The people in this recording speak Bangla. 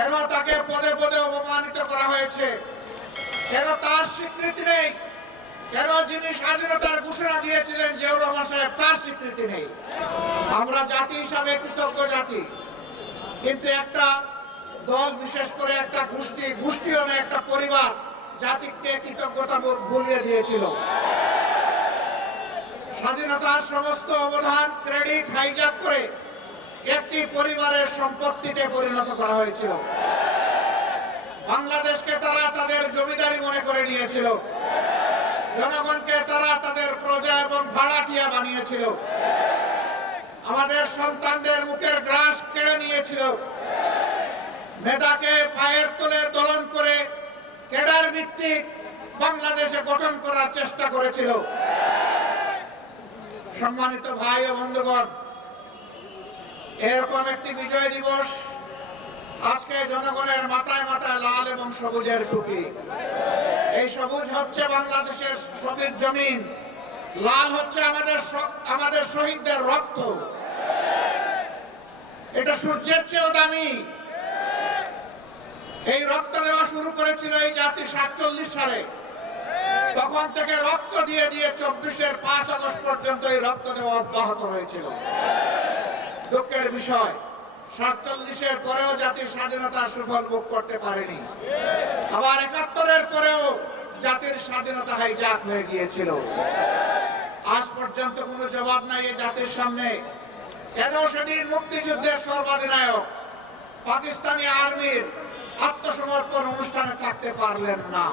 কেন তাকে পদে পদে অপমানিত করা হয়েছে? কেন তার স্বীকৃতি নেই? কেন যিনি স্বাধীনতার ঘোষণা দিয়েছিলেন জিয়াউর রহমান সাহেব, তার স্বীকৃতি নেই? আমরা জাতি হিসাবে কৃতজ্ঞ জাতি, কিন্তু একটা দল, বিশেষ করে একটা গোষ্ঠীও না, একটা পরিবার জাতিকে কৃতজ্ঞতা ভুলিয়ে দিয়েছিল। স্বাধীনতার সমস্ত অবদান, ক্রেডিট হাইজ্যাক করে একটি পরিবারের সম্পত্তিতে পরিণত করা হয়েছিল। বাংলাদেশকে তারা তাদের জমিদারি মনে করে নিয়েছিল। জনগণকে তারা তাদের প্রজা এবং ভাড়াটিয়া বানিয়েছিল। আমাদের সন্তানদের মুখের গ্রাস কেড়ে নিয়েছিল। মেধাকে পায়ের তলে দলন করে ক্যাডার ভিত্তিক বাংলাদেশে গঠন করার চেষ্টা করেছিল। সম্মানিত ভাই ও বন্ধুগণ, এরকম একটি বিজয় দিবস আজকে জনগণের মাথায় মাথায় লাল এবং সবুজের টুপি। এই সবুজ হচ্ছে বাংলাদেশের সবুজ জমিন, লাল হচ্ছে আমাদের শহীদদের রক্ত। এটা সূর্যের চেয়েও দামি। এই রক্ত দেওয়া শুরু করেছিল এই জাতি 47 সালে। তখন থেকে রক্ত দিয়ে দিয়ে 24-এর 5 আগস্ট পর্যন্ত এই রক্ত দেওয়া অব্যাহত হয়েছিল। দুঃখের বিষয়, 47-এর পরেও জাতির স্বাধীনতার সুফল ভোগ করতে পারেনি। আবার 71-এর পরেও জাতির স্বাধীনতা হাইজ্যাক হয়ে গিয়েছিল। আজ পর্যন্ত কোনো জবাব নাই এই জাতির সামনে, কেন সেদিন মুক্তিযুদ্ধের সর্বাধিনায়ক পাকিস্তানি আর্মির আত্মসমর্পণ অনুষ্ঠানে থাকতে পারলেন না।